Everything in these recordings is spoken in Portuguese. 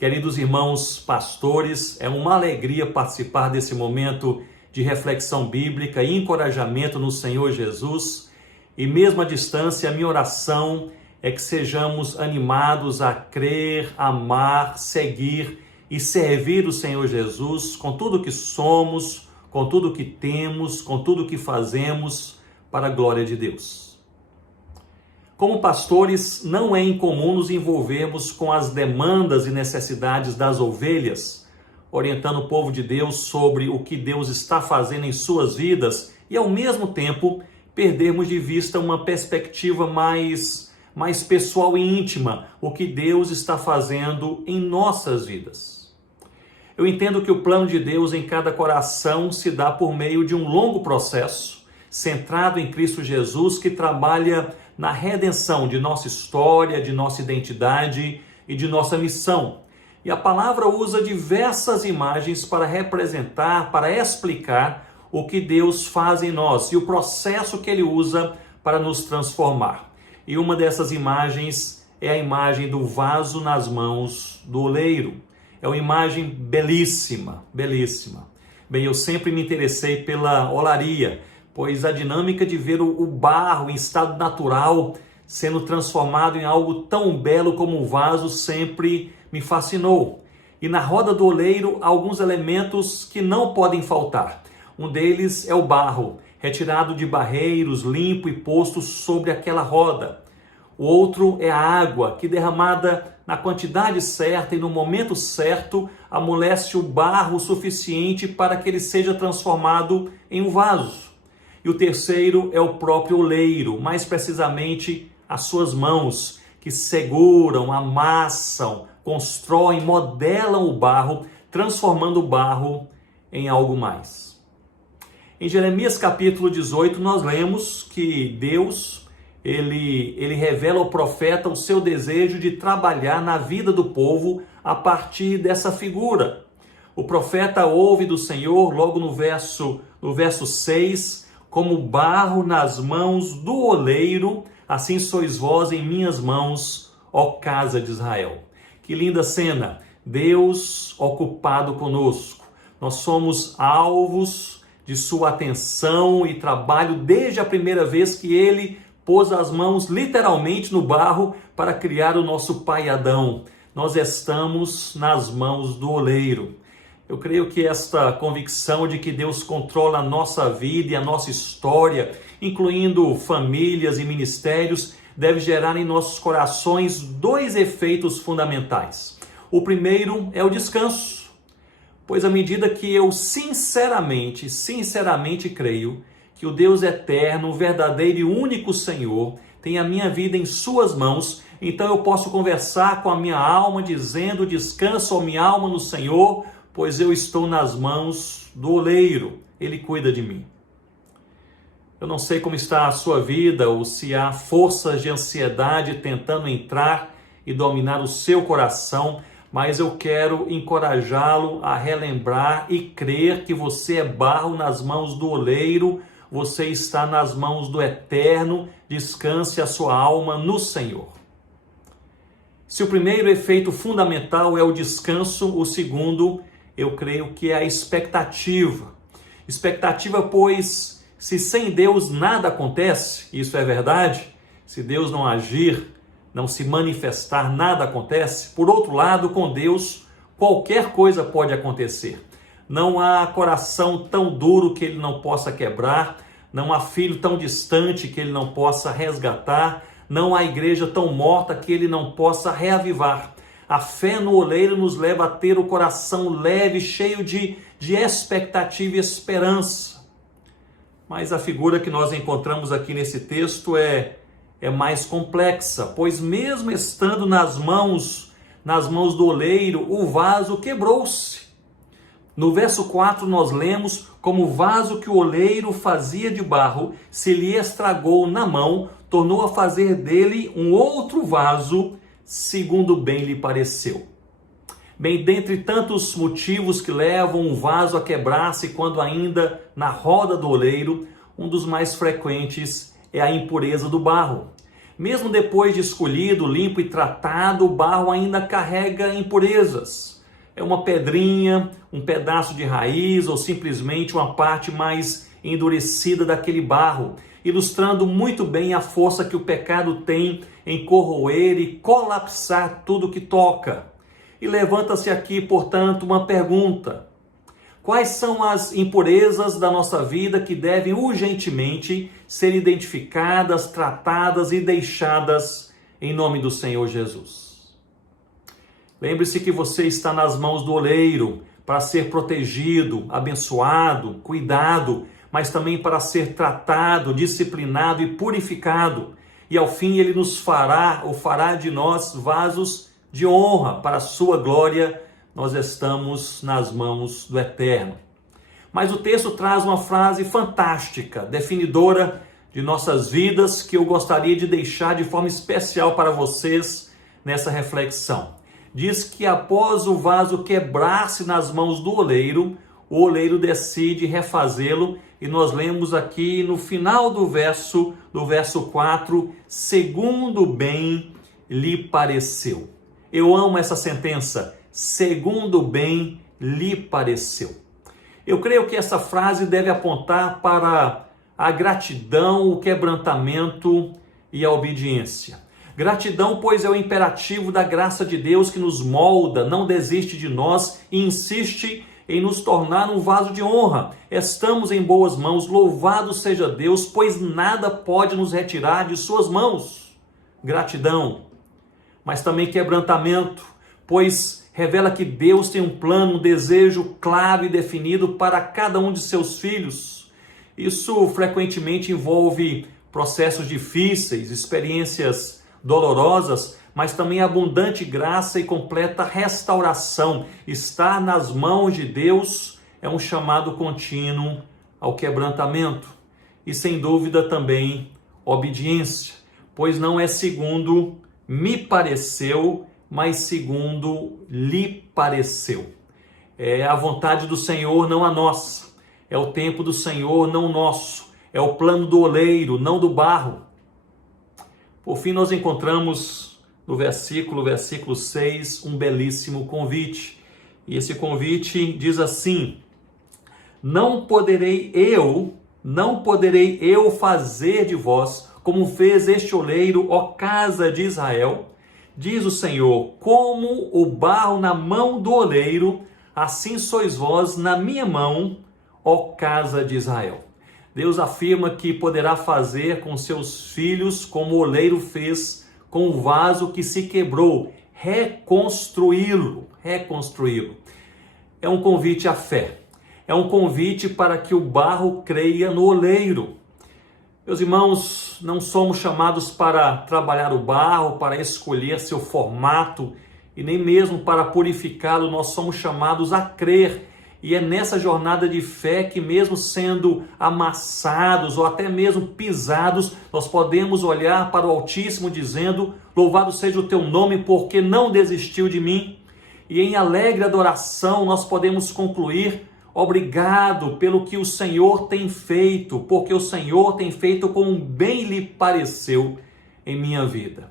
Queridos irmãos pastores, é uma alegria participar desse momento de reflexão bíblica e encorajamento no Senhor Jesus. E mesmo à distância, a minha oração é que sejamos animados a crer, amar, seguir e servir o Senhor Jesus com tudo que somos, com tudo que temos, com tudo que fazemos para a glória de Deus. Como pastores, não é incomum nos envolvermos com as demandas e necessidades das ovelhas, orientando o povo de Deus sobre o que Deus está fazendo em suas vidas e, ao mesmo tempo, perdermos de vista uma perspectiva mais pessoal e íntima, o que Deus está fazendo em nossas vidas. Eu entendo que o plano de Deus em cada coração se dá por meio de um longo processo, centrado em Cristo Jesus, que trabalha na redenção de nossa história, de nossa identidade e de nossa missão. E a palavra usa diversas imagens para representar, para explicar o que Deus faz em nós e o processo que Ele usa para nos transformar. E uma dessas imagens é a imagem do vaso nas mãos do oleiro. É uma imagem belíssima, belíssima. Bem, eu sempre me interessei pela olaria, pois a dinâmica de ver o barro em estado natural sendo transformado em algo tão belo como o vaso sempre me fascinou. E na roda do oleiro há alguns elementos que não podem faltar. Um deles é o barro, retirado de barreiros, limpo e posto sobre aquela roda. O outro é a água, que derramada na quantidade certa e no momento certo, amolece o barro o suficiente para que ele seja transformado em um vaso. E o terceiro é o próprio oleiro, mais precisamente as suas mãos, que seguram, amassam, constroem, modelam o barro, transformando o barro em algo mais. Em Jeremias capítulo 18, nós lemos que Deus, ele revela ao profeta o seu desejo de trabalhar na vida do povo a partir dessa figura. O profeta ouve do Senhor, logo no verso 6, como barro nas mãos do oleiro, assim sois vós em minhas mãos, ó casa de Israel. Que linda cena! Deus ocupado conosco. Nós somos alvos de sua atenção e trabalho desde a primeira vez que Ele pôs as mãos literalmente no barro para criar o nosso pai Adão. Nós estamos nas mãos do oleiro. Eu creio que esta convicção de que Deus controla a nossa vida e a nossa história, incluindo famílias e ministérios, deve gerar em nossos corações dois efeitos fundamentais. O primeiro é o descanso, pois à medida que eu sinceramente creio que o Deus eterno, verdadeiro e único Senhor tem a minha vida em suas mãos, então eu posso conversar com a minha alma dizendo: descanso, ó minha alma, no Senhor, pois eu estou nas mãos do oleiro, Ele cuida de mim. Eu não sei como está a sua vida ou se há forças de ansiedade tentando entrar e dominar o seu coração, mas eu quero encorajá-lo a relembrar e crer que você é barro nas mãos do oleiro, você está nas mãos do Eterno, descanse a sua alma no Senhor. Se o primeiro efeito fundamental é o descanso, o segundo, eu creio que é a expectativa. Expectativa, pois, se sem Deus nada acontece, isso é verdade, se Deus não agir, não se manifestar, nada acontece. Por outro lado, com Deus, qualquer coisa pode acontecer. Não há coração tão duro que Ele não possa quebrar, não há filho tão distante que Ele não possa resgatar, não há igreja tão morta que Ele não possa reavivar. A fé no oleiro nos leva a ter o coração leve, cheio de expectativa e esperança. Mas a figura que nós encontramos aqui nesse texto é mais complexa, pois mesmo estando nas mãos do oleiro, o vaso quebrou-se. No verso 4 nós lemos: como o vaso que o oleiro fazia de barro se lhe estragou na mão, tornou a fazer dele um outro vaso, segundo bem lhe pareceu. Bem, dentre tantos motivos que levam um vaso a quebrar-se quando ainda na roda do oleiro, um dos mais frequentes é a impureza do barro. Mesmo depois de escolhido, limpo e tratado, o barro ainda carrega impurezas. É uma pedrinha, um pedaço de raiz ou simplesmente uma parte mais endurecida daquele barro, ilustrando muito bem a força que o pecado tem em corroer e colapsar tudo que toca. E levanta-se aqui, portanto, uma pergunta: quais são as impurezas da nossa vida que devem urgentemente ser identificadas, tratadas e deixadas em nome do Senhor Jesus? Lembre-se que você está nas mãos do oleiro para ser protegido, abençoado, cuidado, mas também para ser tratado, disciplinado e purificado. E ao fim ele nos fará, ou fará de nós vasos de honra para a sua glória. Nós estamos nas mãos do Eterno. Mas o texto traz uma frase fantástica, definidora de nossas vidas, que eu gostaria de deixar de forma especial para vocês nessa reflexão. Diz que após o vaso quebrar-se nas mãos do oleiro, o oleiro decide refazê-lo, e nós lemos aqui no final do verso 4, segundo bem lhe pareceu. Eu amo essa sentença, segundo bem lhe pareceu. Eu creio que essa frase deve apontar para a gratidão, o quebrantamento e a obediência. Gratidão, pois, é o imperativo da graça de Deus que nos molda, não desiste de nós e insiste em nos tornar um vaso de honra. Estamos em boas mãos, louvado seja Deus, pois nada pode nos retirar de suas mãos. Gratidão, mas também quebrantamento, pois revela que Deus tem um plano, um desejo claro e definido para cada um de seus filhos. Isso frequentemente envolve processos difíceis, experiências dolorosas, mas também abundante graça e completa restauração. Estar nas mãos de Deus é um chamado contínuo ao quebrantamento e, sem dúvida, também obediência, pois não é segundo me pareceu, mas segundo lhe pareceu. É a vontade do Senhor, não a nossa. É o tempo do Senhor, não o nosso. É o plano do oleiro, não do barro. Por fim, nós encontramos no versículo 6, um belíssimo convite. E esse convite diz assim: não poderei eu fazer de vós como fez este oleiro, ó casa de Israel? Diz o Senhor: como o barro na mão do oleiro, assim sois vós na minha mão, ó casa de Israel. Deus afirma que poderá fazer com seus filhos como o oleiro fez com o vaso que se quebrou, reconstruí-lo. É um convite à fé, é um convite para que o barro creia no oleiro. Meus irmãos, não somos chamados para trabalhar o barro, para escolher seu formato e nem mesmo para purificá-lo. Nós somos chamados a crer. E é nessa jornada de fé que, mesmo sendo amassados ou até mesmo pisados, nós podemos olhar para o Altíssimo dizendo: louvado seja o teu nome, porque não desistiu de mim. E em alegre adoração nós podemos concluir: obrigado pelo que o Senhor tem feito, porque o Senhor tem feito como bem lhe pareceu em minha vida.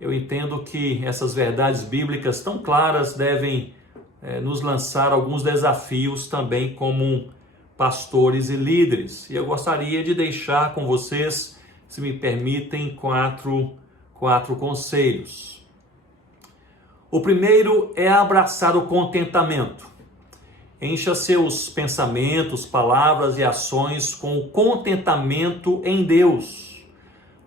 Eu entendo que essas verdades bíblicas tão claras devem nos lançar alguns desafios também como pastores e líderes. E eu gostaria de deixar com vocês, se me permitem, quatro conselhos. O primeiro é abraçar o contentamento. Encha seus pensamentos, palavras e ações com o contentamento em Deus.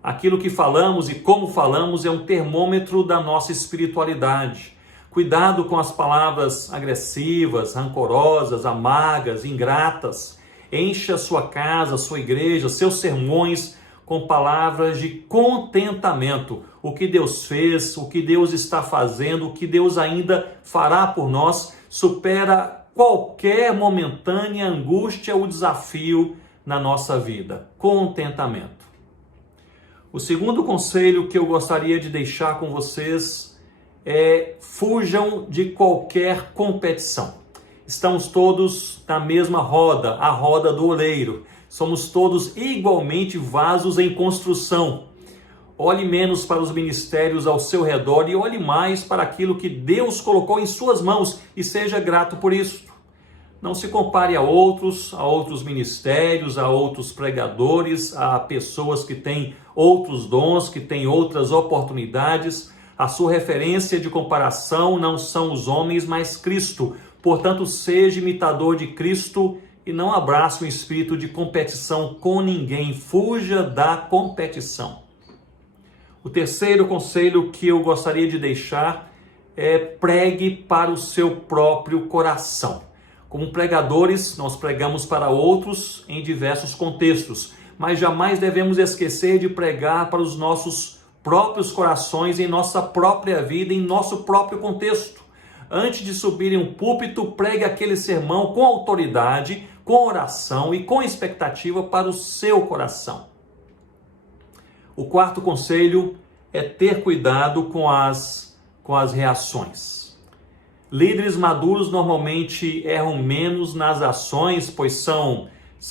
Aquilo que falamos e como falamos é um termômetro da nossa espiritualidade. Cuidado com as palavras agressivas, rancorosas, amargas, ingratas. Encha sua casa, sua igreja, seus sermões com palavras de contentamento. O que Deus fez, o que Deus está fazendo, o que Deus ainda fará por nós, supera qualquer momentânea angústia ou desafio na nossa vida. Contentamento. O segundo conselho que eu gostaria de deixar com vocês fujam de qualquer competição. Estamos todos na mesma roda, a roda do oleiro. Somos todos igualmente vasos em construção. olhe menos para os ministérios ao seu redor e olhe mais para aquilo que Deus colocou em suas mãos e seja grato por isso. Não se compare a outros ministérios, a outros pregadores, a pessoas que têm outros dons, que têm outras oportunidades. A sua referência de comparação não são os homens, mas Cristo. Portanto, seja imitador de Cristo e não abrace o espírito de competição com ninguém. Fuja da competição. O terceiro conselho que eu gostaria de deixar é: pregue para o seu próprio coração. Como pregadores, nós pregamos para outros em diversos contextos, mas jamais devemos esquecer de pregar para os nossos próprios corações, em nossa própria vida, em nosso próprio contexto. Antes de subir em um púlpito, pregue aquele sermão com autoridade, com oração e com expectativa para o seu coração. O quarto conselho é ter cuidado com as reações. Líderes maduros normalmente erram menos nas ações, pois são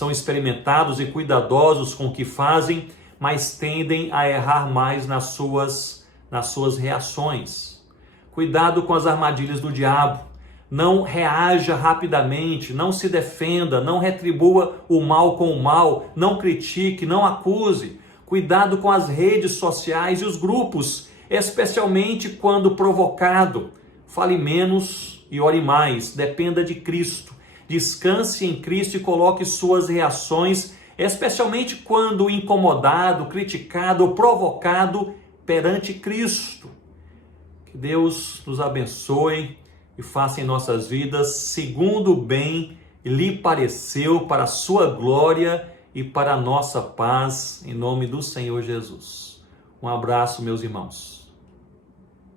experimentados e cuidadosos com o que fazem, mas tendem a errar mais nas suas reações. Cuidado com as armadilhas do diabo. Não reaja rapidamente, não se defenda, não retribua o mal com o mal, não critique, não acuse. Cuidado com as redes sociais e os grupos, especialmente quando provocado. Fale menos e ore mais. Dependa de Cristo. Descanse em Cristo e coloque suas reações, especialmente quando incomodado, criticado ou provocado, perante Cristo. Que Deus nos abençoe e faça em nossas vidas segundo o bem lhe pareceu, para a sua glória e para a nossa paz, em nome do Senhor Jesus. Um abraço, meus irmãos.